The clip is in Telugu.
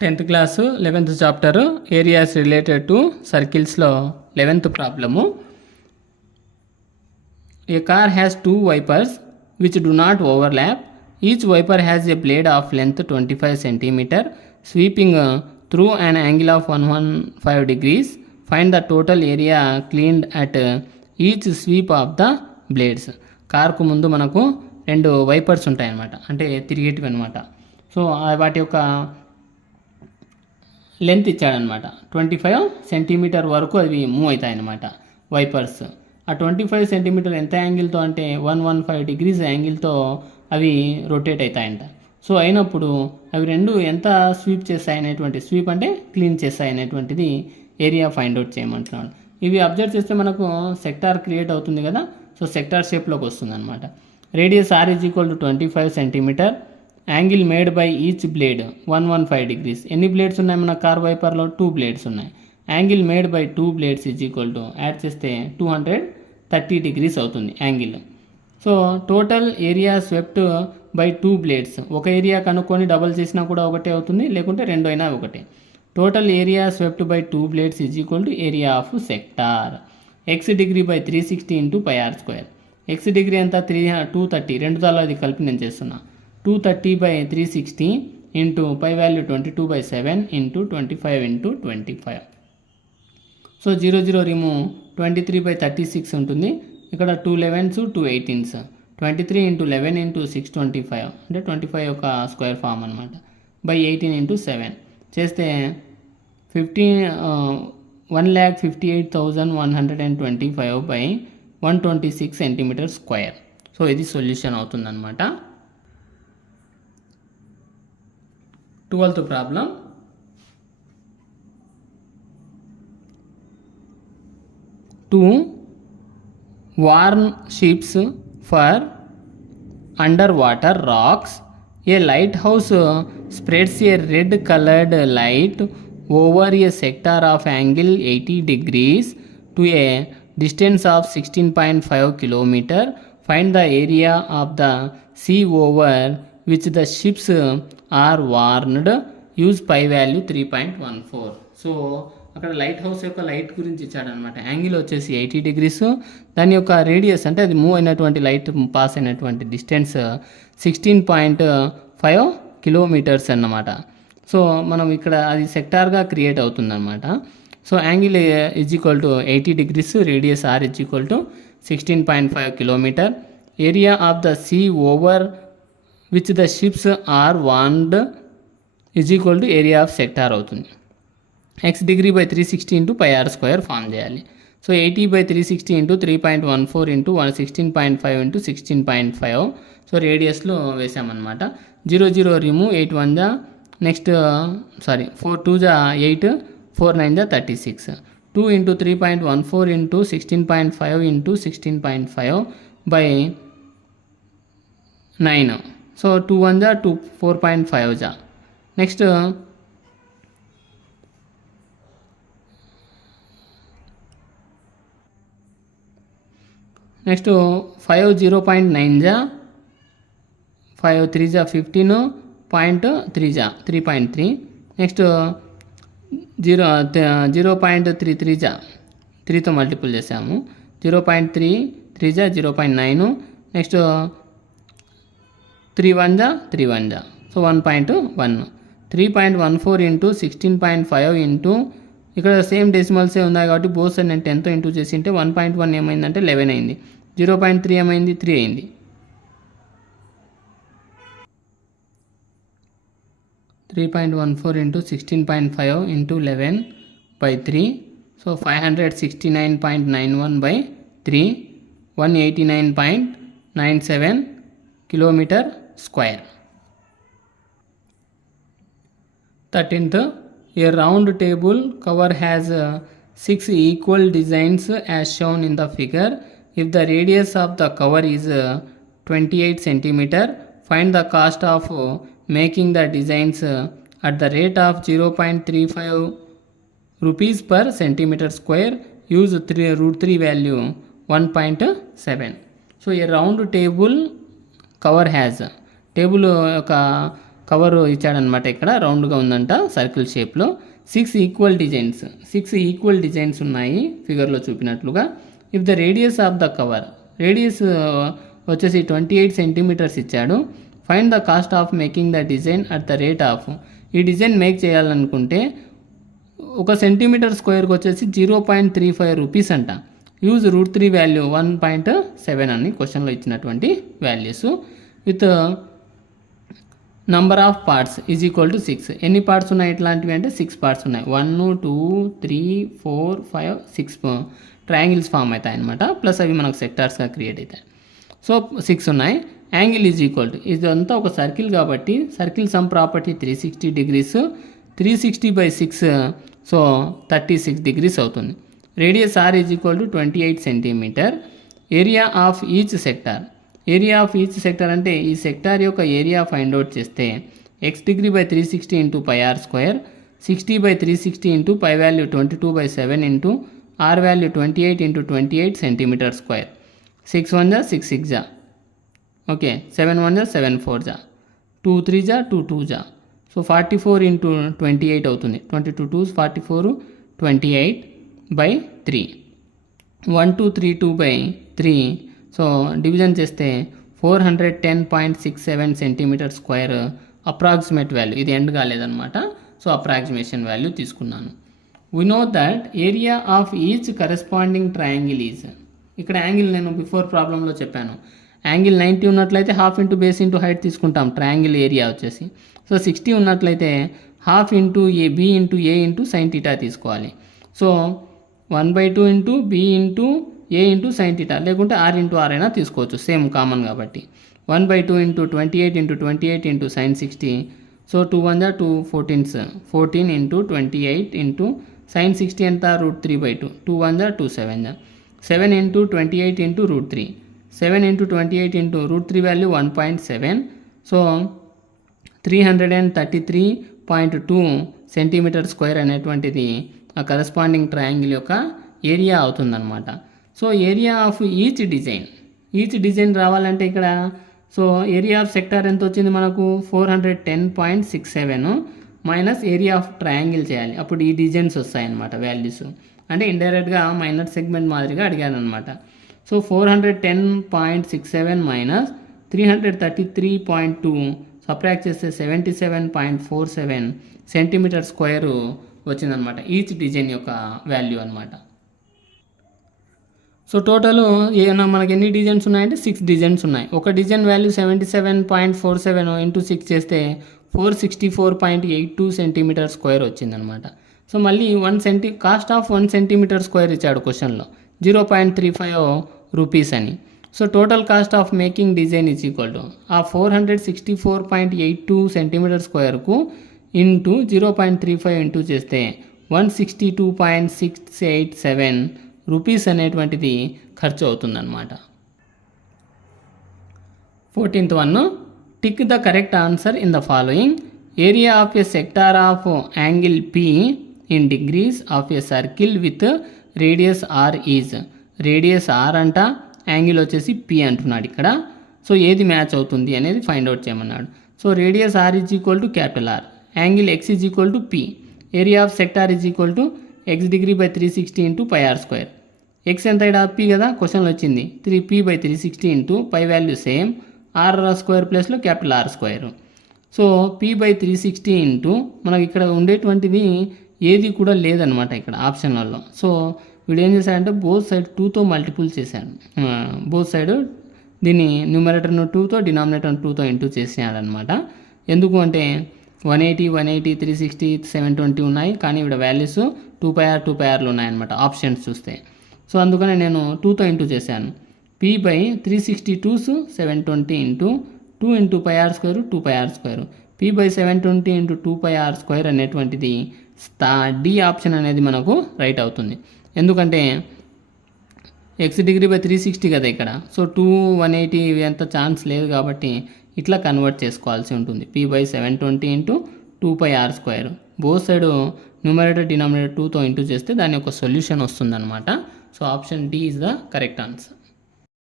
Tenth class 11th chapter areas related to సర్కిల్స్లో 11th problem. A car has 2 wipers which do not overlap. Each wiper has a blade of length 25 cm sweeping through an angle of 115 degrees. Find the total area cleaned at each sweep of the blades. కార్కు ముందు మనకు 2 వైపర్స్ ఉంటాయన్నమాట, అంటే తిరిగేటివి అనమాట. సో వాటి యొక్క లెంత్ ఇచ్చాడనమాట. 25 సెంటీమీటర్ వరకు అవి మూవ్ అవుతాయి అన్నమాట వైపర్స్. ఆ 25 సెంటీమీటర్ ఎంత యాంగిల్తో అంటే 115 డిగ్రీస్ యాంగిల్తో అవి రొటేట్ అవుతాయంట. సో అయినప్పుడు అవి రెండు ఎంత స్వీప్ చేస్తాయి అనేటువంటి, స్వీప్ అంటే క్లీన్ చేస్తాయి అనేటువంటిది ఏరియా ఫైండ్ అవుట్ చేయమంటున్నాడు. ఇవి అబ్జర్వ్ చేస్తే మనకు సెక్టార్ క్రియేట్ అవుతుంది కదా. సో సెక్టార్ షేప్లోకి వస్తుంది అనమాట. Radius are is equal to 25 centimetre. Angle made by each blade 115 degrees. ఎన్ని బ్లేడ్స్ ఉన్నాయి మన కార్ వైపర్లో? 2 బ్లేడ్స్ ఉన్నాయి. Angle made by 2 blades is equal to add చేస్తే 230 డిగ్రీస్ అవుతుంది angle. So total area swept by 2 blades. ఒక ఏరియా కనుక్కొని డబల్ చేసినా కూడా ఒకటే అవుతుంది, లేకుంటే రెండు అయినా ఒకటే. Total area swept by 2 blades is equal to area of sector. X degree by 360 into pi are square. X degree అంతా 230, రెండు దాలో అది కలిపి నేను చేస్తున్నా. 230 by 360 into pi value 22/7 into 25 into 25. So 0 remove 23/36 ఉంటుంది. ఇక్కడ 2 11s 2 18s. 23 ఇంటూ 11 ఇంటూ 625 అంటే 25 యొక్క స్క్వేర్ ఫామ్ అనమాట. బై 18 ఇంటూ 7 చేస్తే 1,58,125 బై 126 సెంటీమీటర్ స్క్వేర్. సో ఇది సొల్యూషన్ అవుతుందన్నమాట. 12th problem. To warn ships for underwater rocks, a lighthouse spreads a red colored light over a sector of angle 80 degrees to a distance of 16.5 km. Find the area of the sea over which the ships are warned. Use pi value 3.14. So అక్కడ లైట్ హౌస్ యొక్క లైట్ గురించి ఇచ్చాడనమాట. యాంగిల్ వచ్చేసి 80 డిగ్రీస్. దాని యొక్క రేడియస్ అంటే అది మూవ్ అయినటువంటి లైట్ పాస్ అయినటువంటి డిస్టెన్స్ 16.5 కిలోమీటర్స్ అన్నమాట. సో మనం ఇక్కడ అది సెక్టార్గా క్రియేట్ అవుతుందన్నమాట. So angle is equal to 80 degrees, radius are is equal to 16.5 kilometre. Area of the sea over which the ships are warned is equal to area of sector అవుతుంది. X degree by 360 into pi are square form చేయాలి. So 80/360 into 3.14 into 16.5 into 16.5. So రేడియస్లో వేసామన్నమాట. 0 remove 8 1 next 4 2 8 4 9 36. 2 into 3.14 into 16.5 into 16.5 by 9. So 2 1 2 4.5. Next 5 0.9 5 3 15 0.3 3.3. Next 0.33 3తో మల్టిపుల్ చేసాము. 0.33 0.9. నెక్స్ట్ 3 1 3 1. సో 1.1. 3.14 ఇంటూ 16.5 ఇంటూ ఇక్కడ సేమ్ డెసిమల్సే ఉన్నాయి కాబట్టి బోత్ సైడ్ నేను 10తో ఇంటూ చేసి ఉంటే 1.1 ఏమైందంటే 11 అయింది. 0.3 ఏమైంది 3 అయింది. 3.14 into 16.5 into 11 by 3. So 569.91 by 3 189.97 kilometre square. 13th, a round table cover has 6 equal designs as shown in the figure. If the radius of the cover is 28 cm, find the cost of making the designs at the rate of 0.35 rupees per centimeter square. Use root 3 value 1.7. So a round table cover has table యొక్క కవర్ ఇచ్చాడనమాట. ఇక్కడ రౌండ్గా ఉందంట సర్కిల్ షేప్లో. 6 ఈక్వల్ డిజైన్స్ ఉన్నాయి ఫిగర్లో చూపినట్లుగా. If the radius of the cover, radius వచ్చేసి 28 సెంటీమీటర్స్ ఇచ్చాడు. Find the cost of making the design at the rate of, ఈ డిజైన్ మేక్ చేయాలనుకుంటే 1 సెంటీమీటర్ స్క్వేర్కి వచ్చేసి 0.35 రూపీస్ అంట. యూజ్ √3 వాల్యూ 1.7 అని క్వశ్చన్లో ఇచ్చినటువంటి values. With number of parts is equal to 6. ఎన్ని పార్ట్స్ ఉన్నాయి ఇట్లాంటివి అంటే 6 పార్ట్స్ ఉన్నాయి. 1 2 3 4 5 6 ట్రయాంగిల్స్ ఫామ్ అవుతాయి అనమాట. ప్లస్ అవి మనకు సెక్టార్స్గా క్రియేట్ అవుతాయి. సో 6 ఉన్నాయి. యాంగిల్ ఈజ్ ఈక్వల్ టు, ఇదంతా ఒక సర్కిల్ కాబట్టి circle sum property 360 degrees. 360/6 so 36 degrees అవుతుంది. Radius are is equal to 28 centimetre. Area of each sector, area of each sector అంటే ఈ సెక్టార్ యొక్క ఏరియా ఫైండ్ అవుట్ చేస్తే x°/360 into πr², 60/360 into π value 22/7 into r value 28 into 28 centimetre square. 6 1 జా 6 6 జా, ఓకే, 7 1 జా 7 4 జా, 2 3 జా 2 2 జా. సో 44 ఇంటూ 28 అవుతుంది. 22 2 44 28/3. 1232/3. సో డివిజన్ చేస్తే 410.67 సెంటీమీటర్ స్క్వేర్ అప్రాక్సిమేట్ వాల్యూ. ఇది ఎండ్ కాలేదన్నమాట. సో అప్రాక్సిమేషన్ వాల్యూ తీసుకున్నాను. We know that area of each corresponding triangle is, ఇక్కడ యాంగిల్ నేను బిఫోర్ ప్రాబ్లంలో చెప్పాను. యాంగిల్ 90 ఉన్నట్లయితే half into base into height తీసుకుంటాం ట్రయాంగిల్ ఏరియా వచ్చేసి. సో 60 ఉన్నట్లయితే half into b into a into sine theta తీసుకోవాలి. So 1/2 into b into a into sine theta, లేకుంటే ఆర్ ఇంటూ ఆర్ అయినా తీసుకోవచ్చు, సేమ్ కామన్ కాబట్టి. 1/2 into 28 into 28 into sine 60. So 2 1 జా 2 14s, 14 ఇంటూ 28 ఇంటూ సైన్ 60 ఎంత √3/2. 2 1 జా 2 7 జా, 7 into 28 into √3, 7 into 28 into √3 value 1.7. So 333.2 centimetre square అనేటువంటిది ఆ కరస్పాండింగ్ ట్రయాంగిల్ యొక్క ఏరియా అవుతుందన్నమాట. So area of each design రావాలంటే ఇక్కడ సో ఏరియా ఆఫ్ సెక్టార్ ఎంత వచ్చింది మనకు 410.67 మైనస్ ఏరియా ఆఫ్ ట్రయాంగిల్ చేయాలి. అప్పుడు ఈ డిజైన్స్ వస్తాయన్నమాట వాల్యూస్. అంటే ఇండైరెక్ట్గా మైనర్ సెగ్మెంట్ మాదిరిగా అడిగాను అనమాట. సో 410.67 మైనస్ 333.2 సబ్ట్రాక్ట్ చేస్తే 77.47 సెంటీమీటర్ స్క్వేర్ వచ్చిందనమాట ఈచ్ డిజైన్ యొక్క వాల్యూ అనమాట. సో టోటల్ ఏమన్నా మనకి ఎన్ని డిజైన్స్ ఉన్నాయంటే 6 డిజైన్స్ ఉన్నాయి. ఒక డిజైన్ వాల్యూ 77.47 ఇంటూ 6 చేస్తే 464.82 సెంటీమీటర్ స్క్వేర్ వచ్చిందనమాట. సో మళ్ళీ కాస్ట్ ఆఫ్ 1 సెంటీమీటర్ స్క్వేర్ ఇచ్చాడు క్వశ్చన్లో 0.35 రూపీస్ అని. So total cost of making design is equal to ఆ 464.82 సెంటీమీటర్ స్క్వేర్కు ఇంటూ 0.35 ఇంటూ చేస్తే 162.687 రూపీస్ అనేటువంటిది ఖర్చు అవుతుందన్నమాట. 14th one, tick the correct answer in the following. Area of a sector of angle p in degrees of a circle with radius are is. Radius r అంట, యాంగిల్ వచ్చేసి పి అంటున్నాడు ఇక్కడ. సో ఏది మ్యాచ్ అవుతుంది అనేది ఫైండ్ అవుట్ చేయమన్నాడు. So radius are is equal to capital R, angle x is equal to p, area of sector is equal to x°/360 into πr². X ఎంత ఇక్కడ పి కదా క్వశ్చన్లో వచ్చింది, 3p/360 into pi value same r² ప్లస్లో capital R². So p/360 into మనకి ఇక్కడ ఉండేటువంటిది ఏది కూడా లేదనమాట ఇక్కడ ఆప్షన్లలో. సో వీడు ఏం చేశాడంటే బోత్ సైడ్ 2తో మల్టిపుల్ చేశాడు. బోత్ సైడ్ దీన్ని న్యూమరేటర్ను 2తో డినామినేటర్ను 2తో ఇంటూ చేసాడనమాట. ఎందుకు అంటే 180 180 360 720 ఉన్నాయి, కానీ ఇక్కడ వాల్యూస్ 2πr ఉన్నాయన్నమాట ఆప్షన్స్ చూస్తే. సో అందుకనే నేను 2తో ఇంటూ చేశాను. p/362 720 into 2 into πr² 2πr², p/720 into 2πr² అనేటువంటిది డి ఆప్షన్ అనేది మనకు రైట్ అవుతుంది. ఎందుకంటే x°/360 కదా ఇక్కడ. సో 2 180 ఇవి అంత ఛాన్స్ లేదు కాబట్టి ఇట్లా కన్వర్ట్ చేసుకోవాల్సి ఉంటుంది. p/720 into 2πr². Both side numerator denominator 2తో ఇంటూ చేస్తే దాని యొక్క సొల్యూషన్ వస్తుందన్నమాట. So option D is the correct answer.